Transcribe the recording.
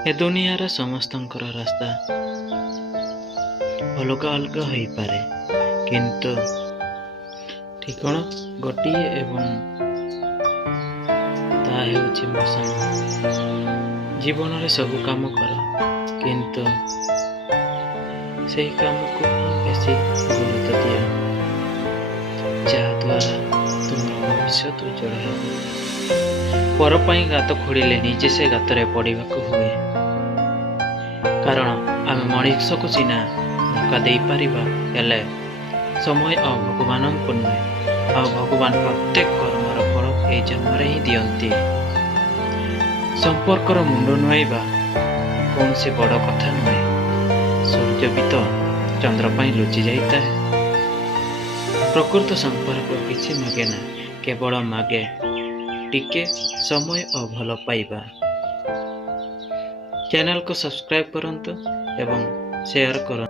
ए दुनियार समस्तंकर रास्ता अलग अलग हो पारे, किंतु ठिकण गोटिए एवं ता हेउछि मसान। जीवन रे सब काम कर, किंतु सेही काम को बेसी गुरुत्व दिया, जहाद्वारा तुम भविष्य उज्जवल हो। पर पाई गात खोड़िले निजे से गातरे पड़ाक हुए, कारण आम मनीष को सीना धोखा दे पारिबा, हेले समय और भगवान को नुहे। आ भगवान प्रत्येक कर्मर फल ए जन्म ही दियंती। संपर्कर मुंड नुआइबा कौन से बड़ कथा नुहे। सूर्य भी तो चंद्र पाई लुचि जाता है। प्रकृत संपर्क किसी मागे ना, केवल मागे टिके समय और भल पाइबा। चैनल को सब्सक्राइब करंतु एवं शेयर करंतु।